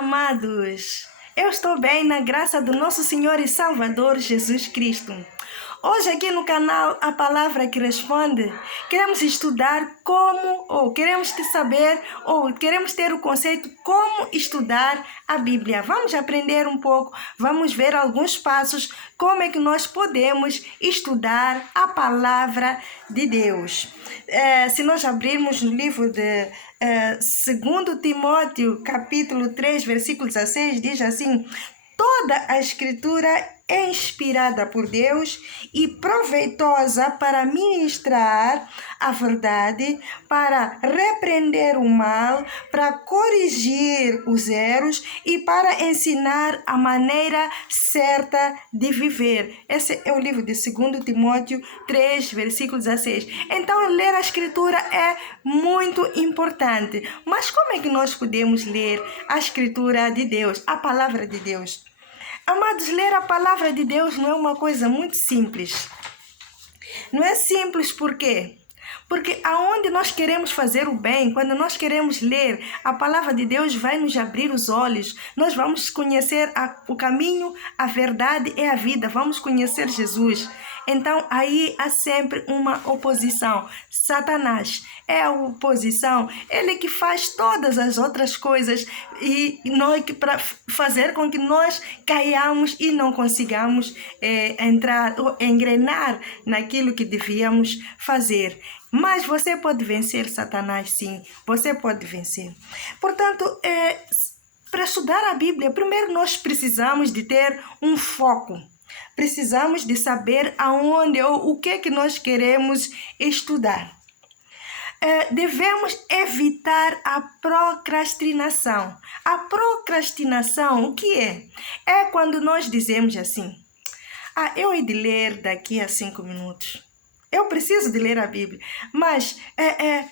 amados! Eu estou bem na graça do nosso Senhor e Salvador Jesus Cristo. Hoje aqui no canal A Palavra que Responde, queremos estudar queremos ter o conceito como estudar a Bíblia. Vamos aprender um pouco, vamos ver alguns passos, como é que nós podemos estudar a Palavra de Deus. Se nós abrirmos no livro de 2 Timóteo, capítulo 3, versículo 16, diz assim: toda a Escritura é inspirada por Deus e proveitosa para ministrar a verdade, para repreender o mal, para corrigir os erros e para ensinar a maneira certa de viver. Esse é o livro de 2 Timóteo 3, versículo 16. Então, ler a Escritura é muito importante. Mas como é que nós podemos ler a Escritura de Deus, a Palavra de Deus? Amados, ler a Palavra de Deus não é uma coisa muito simples. Não é simples por quê? Porque aonde nós queremos fazer o bem, quando nós queremos ler, a Palavra de Deus vai nos abrir os olhos. Nós vamos conhecer o caminho, a verdade e a vida. Vamos conhecer Jesus. Então, aí há sempre uma oposição. Satanás é a oposição. Ele que faz todas as outras coisas para fazer com que nós caiamos e não consigamos entrar ou engrenar naquilo que devíamos fazer. Mas você pode vencer Satanás, sim. Você pode vencer. Portanto, para estudar a Bíblia, primeiro nós precisamos de ter um foco. Precisamos de saber aonde ou o que nós queremos estudar. Devemos evitar a procrastinação. A procrastinação, o que é? É quando nós dizemos assim: eu hei de ler daqui a 5 minutos. Eu preciso de ler a Bíblia, mas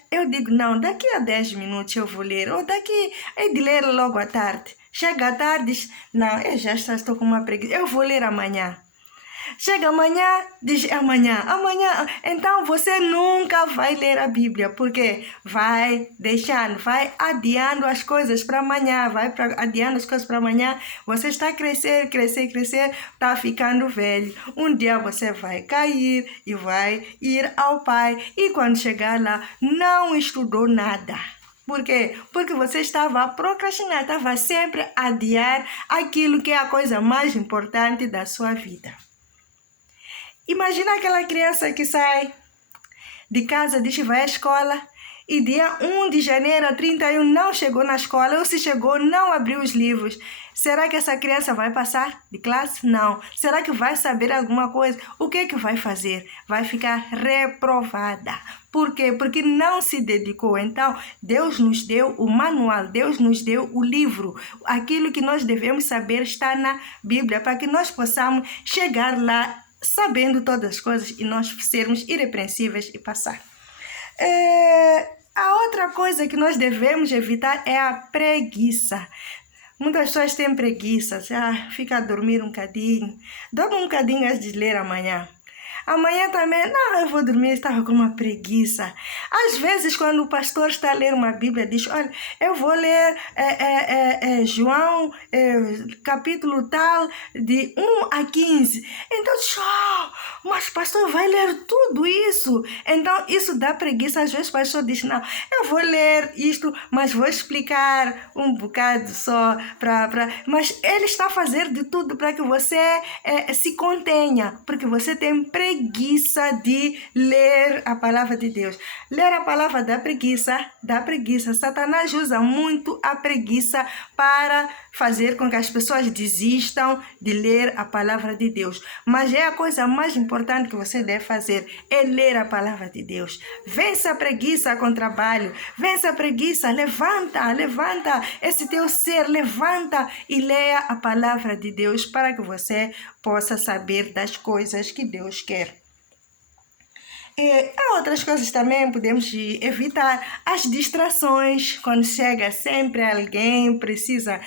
eu digo, não, daqui a 10 minutos eu vou ler, ou daqui hei de ler logo à tarde. Chega à tarde, diz, não, eu já estou com uma preguiça, eu vou ler amanhã. Chega amanhã, diz amanhã. Então você nunca vai ler a Bíblia, porque vai deixando, vai adiando as coisas para amanhã, adiando as coisas para amanhã. Você está a crescer, está ficando velho. Um dia você vai cair e vai ir ao Pai. E quando chegar lá, não estudou nada. Por quê? Porque você estava a procrastinar, estava sempre a adiar aquilo que é a coisa mais importante da sua vida. Imagina aquela criança que sai de casa, diz que vai à escola e dia 1 de janeiro a 31 não chegou na escola, ou se chegou, não abriu os livros. Será que essa criança vai passar de classe? Não. Será que vai saber alguma coisa? O que vai fazer? Vai ficar reprovada. Por quê? Porque não se dedicou. Então, Deus nos deu o manual, Deus nos deu o livro. Aquilo que nós devemos saber está na Bíblia, para que nós possamos chegar lá sabendo todas as coisas e nós sermos irrepreensíveis e passar. A outra coisa que nós devemos evitar é a preguiça. Muitas pessoas têm preguiça, fica a dormir um bocadinho. Dorme um bocadinho antes de ler amanhã. Amanhã também, não, eu vou dormir, estava com uma preguiça. Às vezes, quando o pastor está a ler uma Bíblia, diz, olha, eu vou ler João, capítulo tal, de 1 a 15. Então, mas pastor, vai ler tudo isso? Então, isso dá preguiça. Às vezes o pastor diz, não, eu vou ler isto, mas vou explicar um bocado só. Mas ele está a fazer de tudo para que você se contenha, porque você tem preguiça de ler a palavra de Deus. Ler a palavra dá preguiça. Satanás usa muito a preguiça para fazer com que as pessoas desistam de ler a palavra de Deus. Mas é a coisa mais importante que você deve fazer, é ler a palavra de Deus. Vença a preguiça com trabalho. Vença a preguiça, levanta esse teu ser, levanta e leia a palavra de Deus para que você possa saber das coisas que Deus quer. Há outras coisas também, podemos evitar as distrações, quando chega sempre alguém, precisa,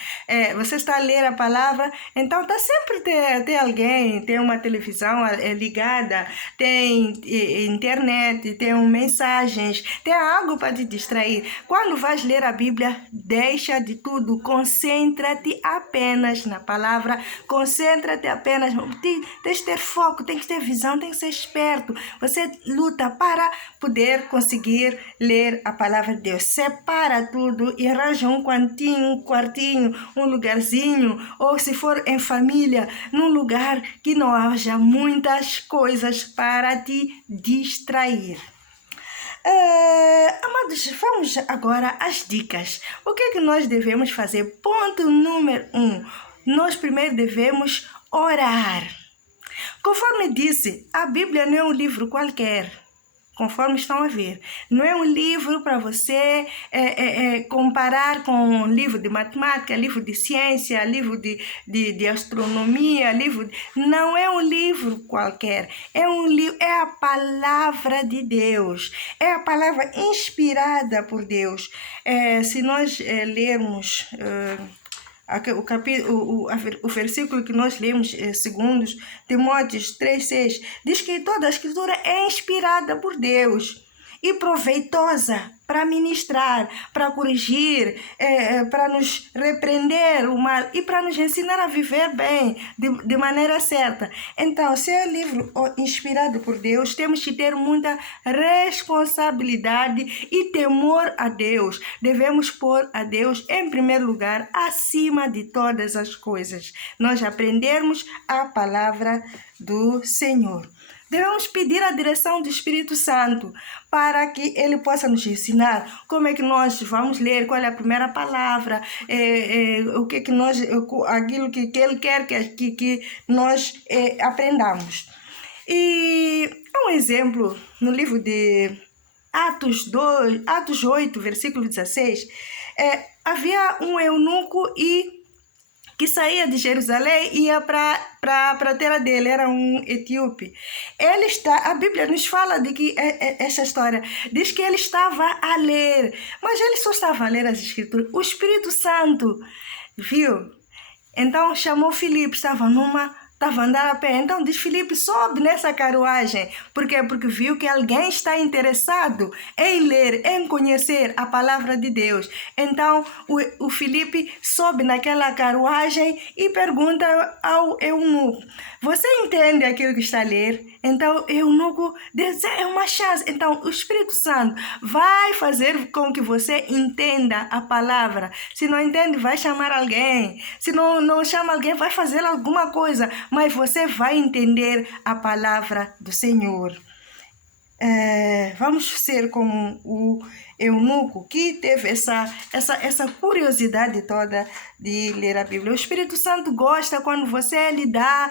você está a ler a palavra, então está sempre ter alguém, tem uma televisão ligada, tem internet, tem mensagens, tem algo para te distrair. Quando vais ler a Bíblia, deixa de tudo, concentra-te apenas na palavra, concentra-te apenas, tens que ter foco, tens que ter visão, tens que ser esperto, você luta para poder conseguir ler a palavra de Deus. Separa tudo e arranja um cantinho, um quartinho, um lugarzinho, ou se for em família, num lugar que não haja muitas coisas para te distrair. Amados, vamos agora às dicas. O que é que nós devemos fazer? Ponto número 1. Nós primeiro devemos orar. Conforme disse, a Bíblia não é um livro qualquer, conforme estão a ver. Não é um livro para você comparar com um livro de matemática, livro de ciência, livro de astronomia, não é um livro qualquer. É a palavra de Deus. É a palavra inspirada por Deus. Se nós lermos... O versículo que nós lemos, 2 Timóteo 3,6, diz que toda a escritura é inspirada por Deus e proveitosa para ministrar, para corrigir, para nos repreender o mal e para nos ensinar a viver bem, de maneira certa. Então, se é um livro inspirado por Deus, temos que ter muita responsabilidade e temor a Deus. Devemos pôr a Deus em primeiro lugar, acima de todas as coisas. Nós aprendermos a palavra do Senhor. Devemos pedir a direção do Espírito Santo para que ele possa nos ensinar como é que nós vamos ler, qual é a primeira palavra, o que que nós, aquilo que ele quer que nós aprendamos. E um exemplo no livro de Atos 8, versículo 16, havia um eunuco que saía de Jerusalém e ia para a terra dele, era um etíope. A Bíblia nos fala de que essa história diz que ele estava a ler, mas ele só estava a ler as Escrituras. O Espírito Santo viu, então chamou Filipe, estava andando a pé. Então diz: Filipe, sobe nessa carruagem. Por quê? Porque viu que alguém está interessado em ler, em conhecer a palavra de Deus. Então o Filipe sobe naquela carruagem e pergunta ao eunuco: você entende aquilo que está a ler? Então o eunuco diz: é uma chance. Então o Espírito Santo vai fazer com que você entenda a palavra. Se não entende, vai chamar alguém. Se não chama alguém, vai fazer alguma coisa, mas você vai entender a palavra do Senhor. Vamos ser como o eunuco que teve essa curiosidade toda de ler a Bíblia. O Espírito Santo gosta quando você lhe dá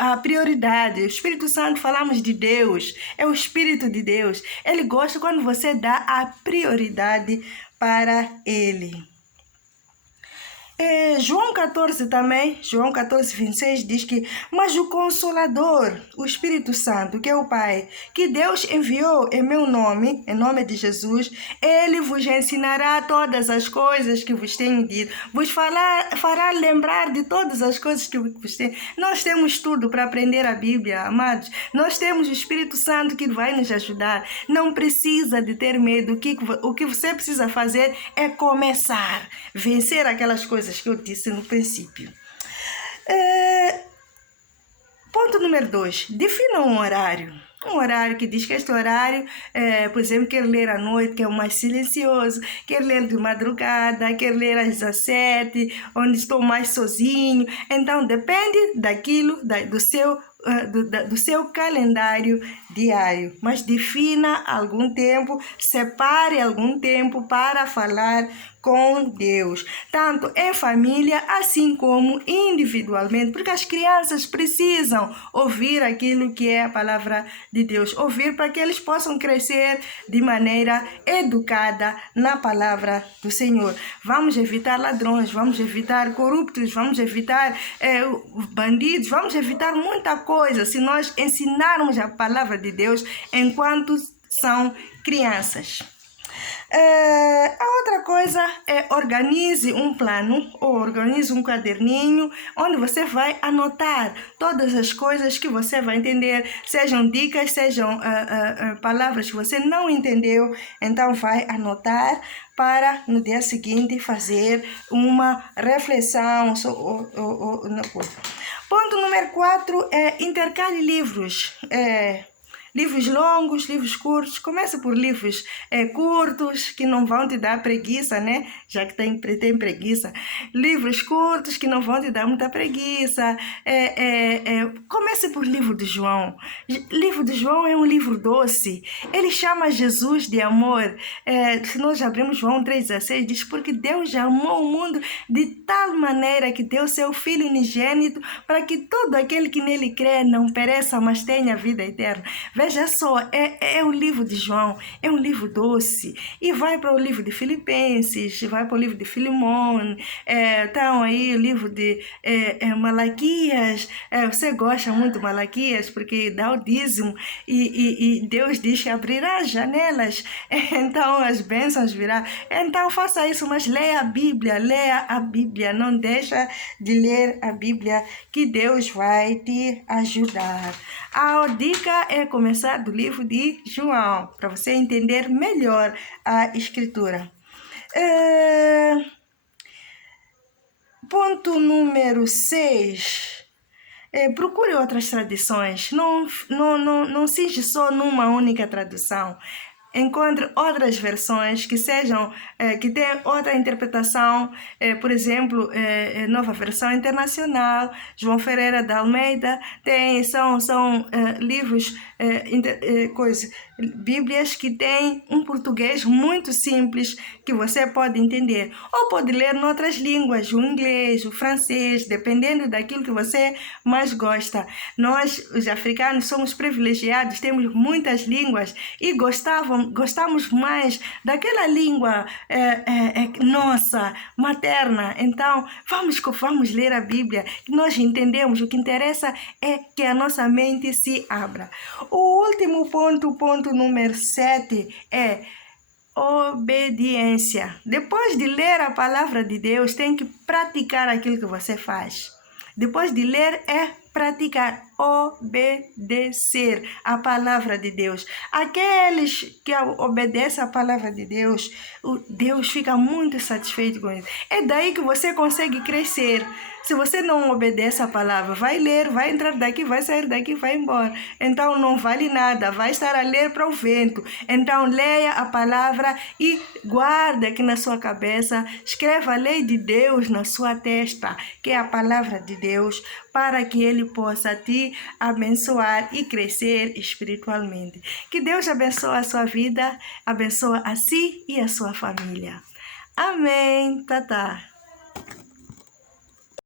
a prioridade. O Espírito Santo, falamos de Deus, é o Espírito de Deus. Ele gosta quando você dá a prioridade para ele. João 14 também, João 14, 26 diz que: mas o Consolador, o Espírito Santo, que é o Pai, que Deus enviou em meu nome, em nome de Jesus, ele vos ensinará todas as coisas que vos tenho dito, vos fará lembrar de todas as coisas que vos tenho. Nós temos tudo para aprender a Bíblia, amados. Nós temos o Espírito Santo que vai nos ajudar. Não precisa de ter medo. O que você precisa fazer é começar, vencer aquelas coisas que eu disse no princípio. Ponto número 2. Defina um horário. Um horário que diz que este horário, por exemplo, quer ler à noite, que é o mais silencioso, quer ler de madrugada, quer ler às 17, onde estou mais sozinho. Então, depende daquilo, do seu calendário diário. Mas defina algum tempo, separe algum tempo para falar com Deus, tanto em família, assim como individualmente, porque as crianças precisam ouvir aquilo que é a palavra de Deus, ouvir para que eles possam crescer de maneira educada na palavra do Senhor. Vamos evitar ladrões, vamos evitar corruptos, vamos evitar bandidos, vamos evitar muita coisa se nós ensinarmos a palavra de Deus enquanto são crianças. A outra coisa é organize um plano ou organize um caderninho onde você vai anotar todas as coisas que você vai entender, sejam dicas, sejam palavras que você não entendeu, então vai anotar para no dia seguinte fazer uma reflexão. Ponto número 4 é intercale livros. Livros longos, livros curtos. Começa por livros curtos, que não vão te dar preguiça, né? Já que tem preguiça. Livros curtos, que não vão te dar muita preguiça. Comece por livro de João. Livro de João é um livro doce. Ele chama Jesus de amor. Se nós abrimos João 3,16, diz: porque Deus já amou o mundo de tal maneira que deu seu Filho unigênito para que todo aquele que nele crê não pereça, mas tenha vida eterna. Veja só, é o livro de João, é um livro doce. E vai para o livro de Filipenses, vai para o livro de Filemão, então aí o livro de Malaquias. Você gosta muito de Malaquias porque dá o dízimo e Deus diz que abrirá as janelas, então as bênçãos virão. Então faça isso, mas leia a Bíblia, não deixa de ler a Bíblia, que Deus vai te ajudar. A dica é começar do livro de João, para você entender melhor a escritura. Ponto número 6. Procure outras traduções. Não cinge só numa única tradução. Encontre outras versões que sejam, que tenham outra interpretação, por exemplo, Nova Versão Internacional, João Ferreira de Almeida, são livros, Bíblias que têm um português muito simples que você pode entender, ou pode ler em outras línguas, o inglês, o francês, dependendo daquilo que você mais gosta. Nós, os africanos, somos privilegiados, temos muitas línguas e gostamos mais daquela língua nossa, materna. Então, vamos ler a Bíblia, que nós entendemos. O que interessa é que a nossa mente se abra. O último ponto número 7 é obediência. Depois de ler a palavra de Deus, tem que praticar aquilo que você faz. Depois de ler, praticar, obedecer a palavra de Deus. Aqueles que obedecem a palavra de Deus, Deus fica muito satisfeito com isso. É daí que você consegue crescer. Se você não obedece a palavra, vai ler, vai entrar daqui, vai sair daqui, vai embora. Então não vale nada, vai estar a ler para o vento. Então leia a palavra e guarde aqui na sua cabeça, escreva a lei de Deus na sua testa, que é a palavra de Deus, para que Ele possa te abençoar e crescer espiritualmente. Que Deus abençoe a sua vida, abençoe a si e a sua família. Amém. Tata.